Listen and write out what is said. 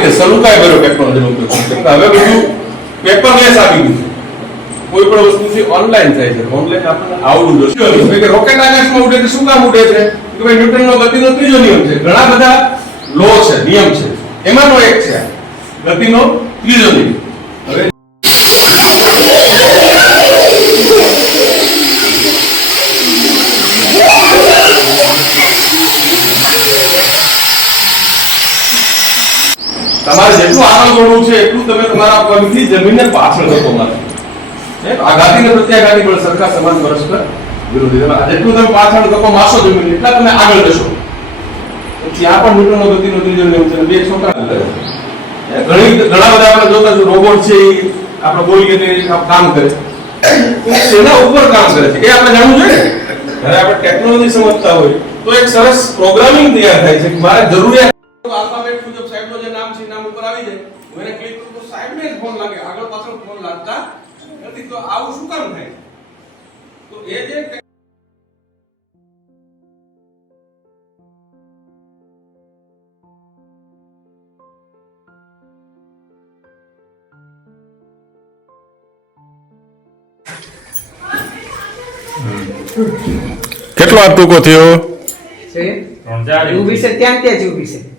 રીતે સલુકાય ભર્યો ટેકનોલોજીનો ઉપયોગ કેમ કે હવે બધું પેપરલેસ આવી ગયું છે કોઈ પણ વસ્તુ છે ઓનલાઈન થાય છે ઓનલાઈન આપણને આવડું જોઈએ કે રોકેટ આકાશમાં ઉડે તો શું કામ ઉડે છે કે ભાઈ ન્યૂટનનો ગતિનો ત્રીજો નિયમ છે ઘણા બધા લો છે નિયમ છે એમાંનો એક છે ગતિનો ત્રીજો નિયમ હવે તમારે જેટલું આગળ વધવું છે એટલું તમે તમારા પગથી જમીનને પાછળ ધક્કો મારો આઘાતી ને પ્રત્યાઘાતી બળ સરખા સમાન પરસ્પર વિરોધી જેટલું તમે પાછળ ધક્કો મારશો જમીન એટલા તમે આગળ જશો ત્યાં પણ ન્યૂટનનો ગતિનો ત્રીજો નિયમ છે બે છોકરા ઘણા બધા આપણે જોતા છો રોબોટ છે એ આપણે બોલીએ તે કામ કરે એના ઉપર કામ કરે છે એ આપણે જાણવું જોઈએ જ્યારે આપણે ટેકનોલોજી સમજતા હોય તો એક સરસ પ્રોગ્રામિંગ તૈયાર થાય છે કે મારે જરૂરિયાત આલ્ફાબેટ મુજબ સાહેબનો જે નામ છે નામ ઉપર આવી જાય હું એને ક્લિક કરું તો સાહેબને જ ફોન લાગે આગળ પાછળ ફોન લાગતા નથી તો આવું શું કામ થાય તો એ જે કેટલો આ ટૂંકો થયો છે યુ વિશે ત્યાં જ યુ વિશે